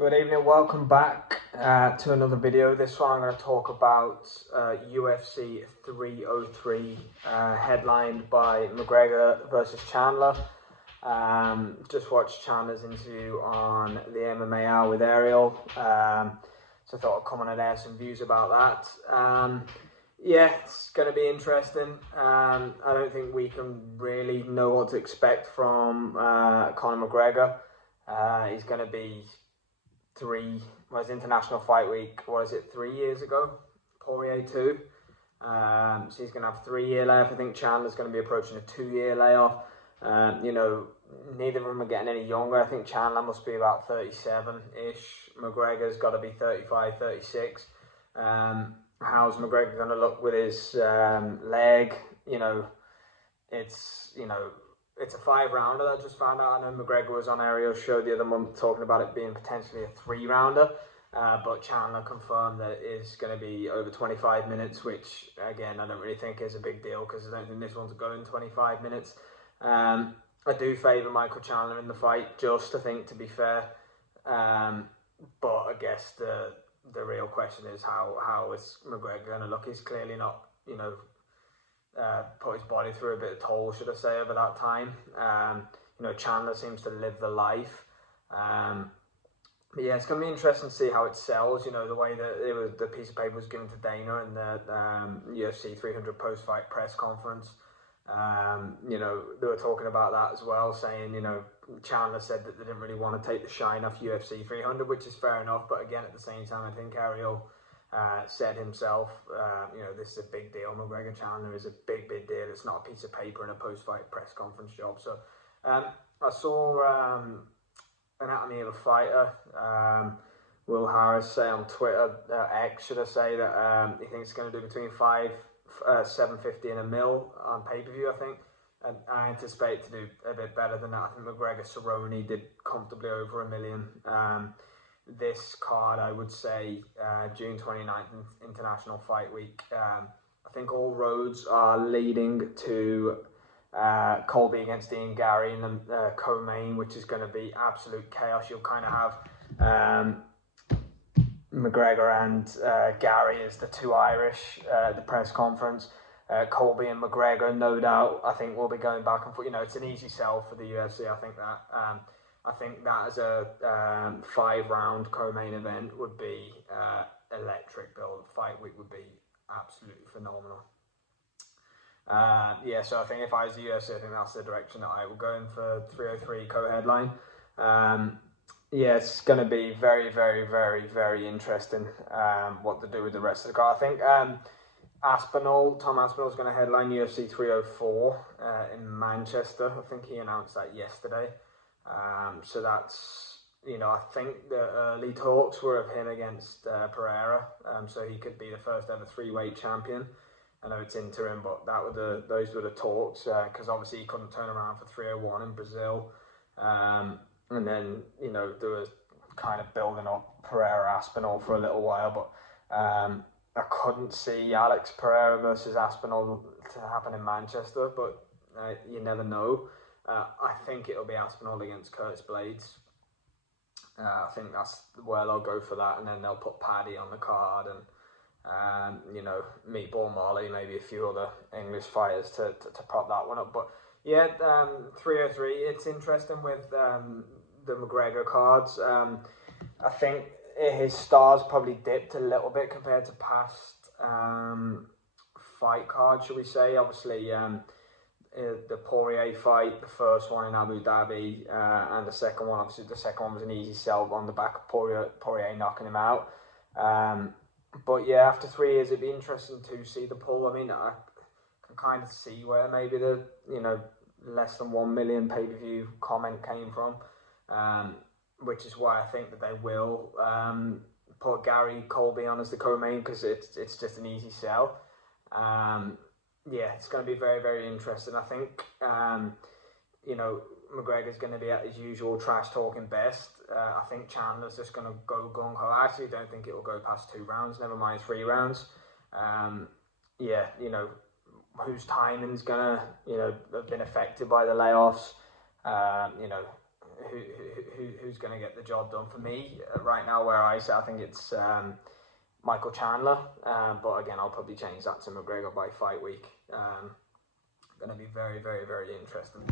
Good evening, welcome back to another video. This one I'm going to talk about UFC 303, headlined by McGregor versus Chandler. Just watched Chandler's interview on the MMA Hour with Ariel, so I thought I'd come on and air some views about that. Yeah, it's going to be interesting. I don't think we can really know what to expect from Conor McGregor. He's going to be his international fight week, 3 years ago? Poirier 2. So he's going to have 3-year layoff. I think Chandler's going to be approaching a 2-year layoff. Neither of them are getting any younger. I think Chandler must be about 37-ish. McGregor's got to be 35, 36. How's McGregor going to look with his leg? It's a 5-rounder that I just found out. I know McGregor was on Ariel's show the other month talking about it being potentially a 3-rounder, but Chandler confirmed that it is going to be over 25 minutes, which, again, I don't really think is a big deal because I don't think this one's going 25 minutes. I do favour Michael Chandler in the fight, just, I think, to be fair. But I guess the real question is how is McGregor going to look? He's clearly not, put his body through a bit of toll, should I say, over that time. Chandler seems to live the life. But yeah, it's going to be interesting to see how it sells. The way that the piece of paper was given to Dana in the UFC 300 post-fight press conference. They were talking about that as well, saying, Chandler said that they didn't really want to take the shine off UFC 300, which is fair enough. But again, at the same time, I think Ariel said himself, this is a big deal. McGregor Chandler is a big deal. It's not a piece of paper in a post-fight press conference job. So I saw Anatomy of a Fighter, Will Harris, say on Twitter, X should I say, that he thinks it's going to do between $750 and $1 million on pay-per-view, I think. And I anticipate to do a bit better than that. I think McGregor Cerrone did comfortably over $1 million. This card, I would say, June 29th, International Fight Week. I think all roads are leading to Colby against Ian Gary in the co-main, which is going to be absolute chaos. You'll kind of have McGregor and Gary as the two Irish at the press conference. Colby and McGregor, no doubt, I think will be going back and forth. It's an easy sell for the UFC, I think that. I think that as a 5-round co-main event would be electric. Build fight week would be absolutely phenomenal. So I think if I was the UFC, I think that's the direction that I would go in for 303 co-headline. It's going to be very, very, very, very interesting what to do with the rest of the card. I think Tom Aspinall is going to headline UFC 304 in Manchester. I think he announced that yesterday. So that's, I think the early talks were of him against Pereira. So he could be the first ever 3-weight champion. I know it's interim, but those were the talks, because obviously he couldn't turn around for 301 in Brazil. And then, there was kind of building up Pereira Aspinall for a little while, but I couldn't see Alex Pereira versus Aspinall to happen in Manchester, but you never know. I think it'll be Aspinall against Curtis Blades. I think that's where they'll go for that, and then they'll put Paddy on the card, and Meatball Molly, maybe a few other English fighters to prop that one up. But yeah, 303, it's interesting with the McGregor cards. I think his stars probably dipped a little bit compared to past fight cards, shall we say. Obviously, the Poirier fight, the first one in Abu Dhabi, and the second one, obviously the second one was an easy sell on the back of Poirier knocking him out. But yeah, after 3 years, it'd be interesting to see the pull. I mean, I can kind of see where maybe the less than 1 million pay-per-view comment came from, which is why I think that they will put Gary Colby on as the co-main, because it's just an easy sell. It's going to be very, very interesting. I think McGregor's going to be at his usual trash talking best. I think Chandler's just going to go gung-ho. I actually don't think it will go past 2 rounds, never mind 3 rounds. Whose timing's going to, have been affected by the layoffs. who's going to get the job done. For me, right now, where I sit, I think it's Michael Chandler. But again, I'll probably change that to McGregor by fight week. Going to be very, very, very interesting.